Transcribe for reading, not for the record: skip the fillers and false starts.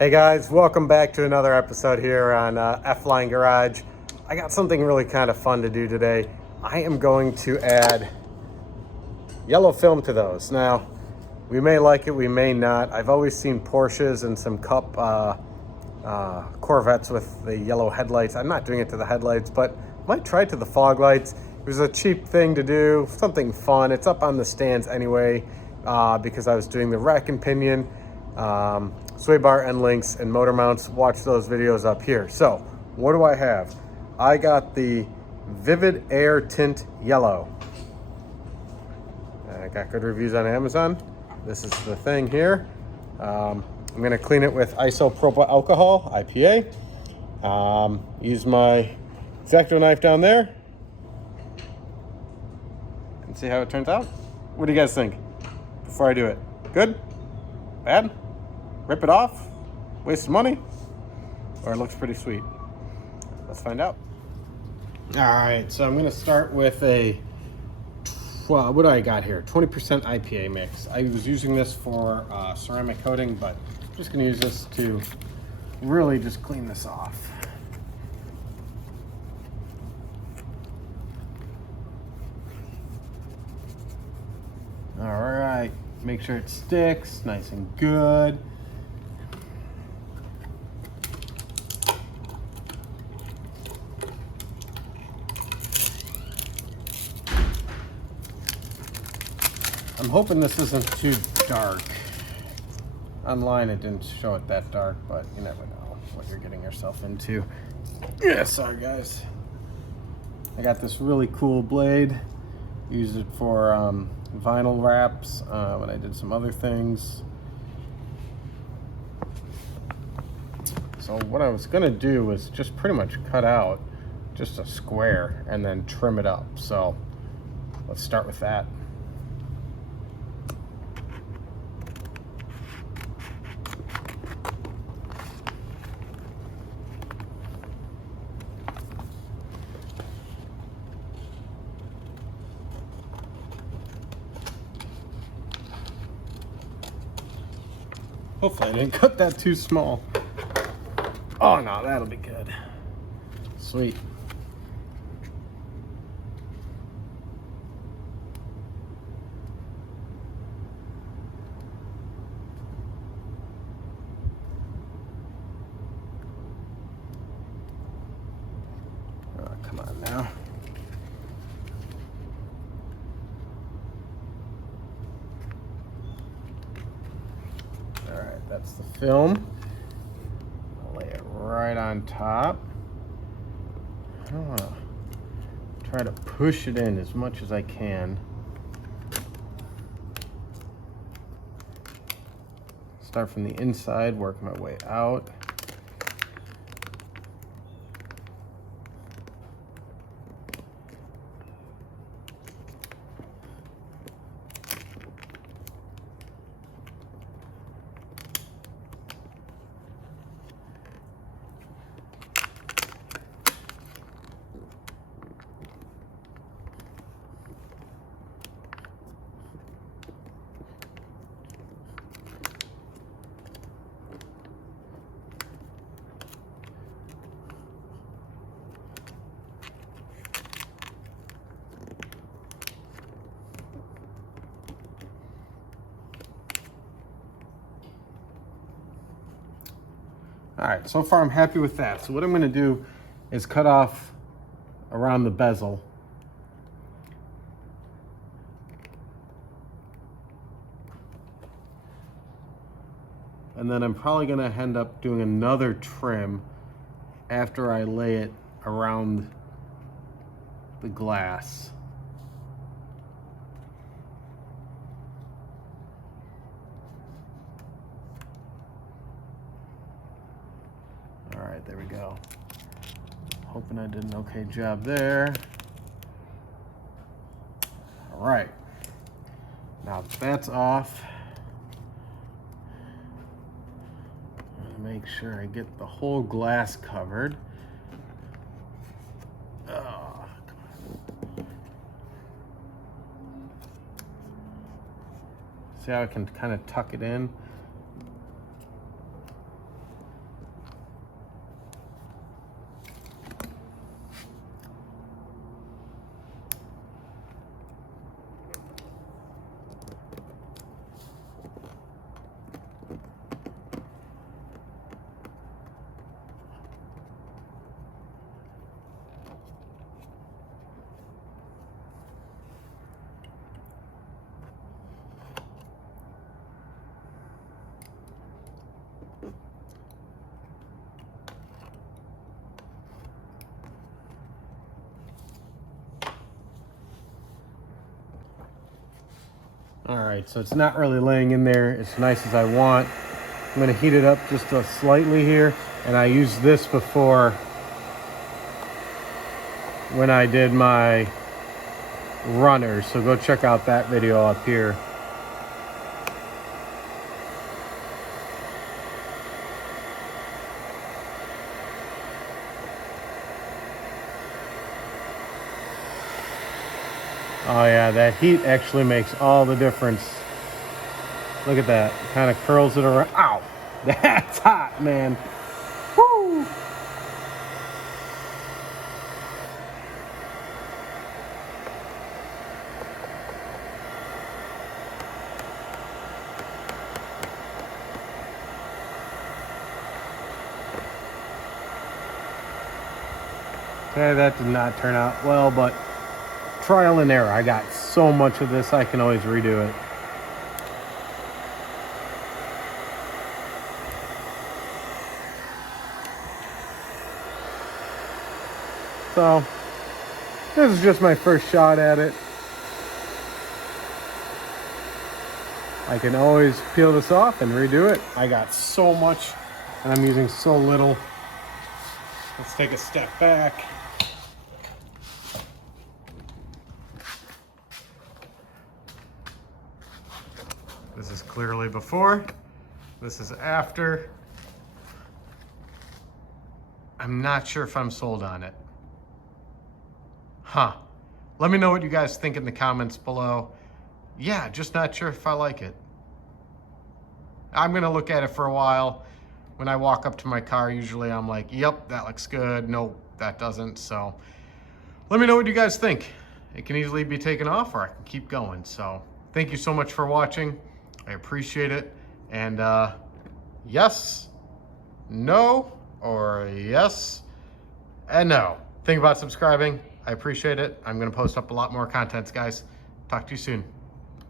Hey guys, welcome back to another episode here on F-Line Garage. I got something really kind of fun to do today. I am going to add yellow film to those. Now, we may like it, we may not. I've always seen Porsches and some Cup Corvettes with the yellow headlights. I'm not doing it to the headlights, but might try it to the fog lights. It was a cheap thing to do, something fun. It's up on the stands anyway because I was doing the rack and pinion. Sway bar end links and motor mounts. Watch those videos up here. So what do I have? I got the Vivid Air Tint Yellow. I got good reviews on Amazon. This is the thing here. I'm going to clean it with isopropyl alcohol, IPA. Use my X-Acto knife down there and see how it turns out. What do you guys think before I do it? Good? Bad? Rip it off? Waste money? Or it looks pretty sweet? Let's find out. All right, so I'm gonna start with what do I got here? 20% IPA mix. I was using this for ceramic coating, but I'm just gonna use this to really just clean this off. All right, make sure it sticks nice and good. I'm hoping this isn't too dark. Online it didn't show it that dark, but you never know what you're getting yourself into. Yeah, sorry guys. I got this really cool blade. Used it for vinyl wraps when I did some other things. So what I was gonna do was just pretty much cut out just a square and then trim it up. So let's start with that. Hopefully I didn't cut that too small. Oh no, that'll be good. Sweet. Oh, come on now. Alright, that's the film. I'll lay it right on top. I don't want to try to push it in as much as I can. Start from the inside, work my way out. All right, so far I'm happy with that. So what I'm gonna do is cut off around the bezel. And then I'm probably gonna end up doing another trim after I lay it around the glass. All right, there we go. Hoping I did an okay job there. All right, now that's off. Make sure I get the whole glass covered. Oh, come on. See how I can kind of tuck it in? All right, so it's not really laying in there as nice as I want. I'm gonna heat it up just slightly here, and I used this before when I did my runners, so go check out that video up here. Oh yeah, that heat actually makes all the difference. Look at that, kind of curls it around. Ow, that's hot, man. Woo! Okay, that did not turn out well, but trial and error. I got so much of this, I can always redo it. So, this is just my first shot at it. I can always peel this off and redo it. I got so much and I'm using so little. Let's take a step back. This is clearly before. This is after. I'm not sure if I'm sold on it. Huh. Let me know what you guys think in the comments below. Yeah, just not sure if I like it. I'm gonna look at it for a while. When I walk up to my car, usually I'm like, yep, that looks good. Nope, that doesn't. So let me know what you guys think. It can easily be taken off or I can keep going. So thank you so much for watching. I appreciate it. And yes, no, or yes and no. Think about subscribing. I appreciate it. I'm gonna post up a lot more content, guys. Talk to you soon.